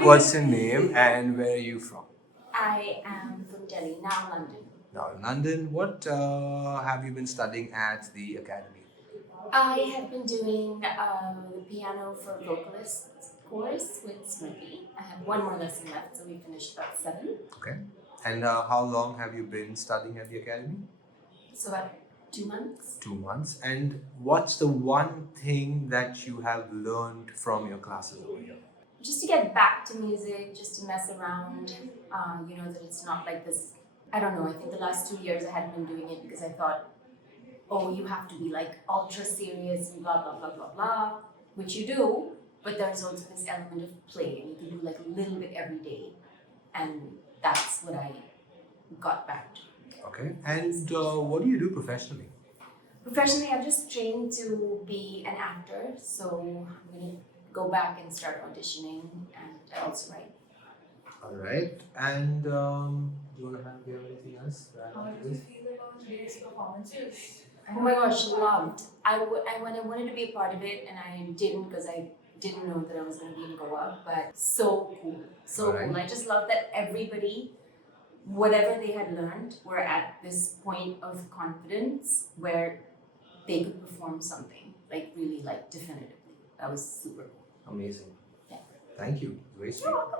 What's your name and where are you from? I am from Delhi, now London. Now in London. What have you been studying at the academy? I have been doing the piano for vocalists course with Smriti. I have one more lesson left, so we finished about 7. Okay. And how long have you been studying at the academy? So about 2 months. 2 months. And what's the one thing that you have learned from your classes over here? Just to get back to music, just to mess around, that it's not like this. I don't know, I think the last 2 years I hadn't been doing it because I thought, oh, you have to be like ultra serious and blah, blah, blah, blah, blah, which you do, but there's also this element of play and you can do like a little bit every day. And that's what I got back to. Okay. And what do you do professionally? Professionally, I've just trained to be an actor, so I'm going to go back and start auditioning, and I also write. All right. And do you have anything else? How did you feel about today's performances? Oh my gosh, loved. I wanted to be a part of it, and I didn't because I didn't know that I was going to be in Goa, but so cool. So Right. cool. I just love that everybody, whatever they had learned, were at this point of confidence where they could perform something, like really, like definitively. That was super cool. Amazing. Yeah. Thank you. Very sweet. You're welcome.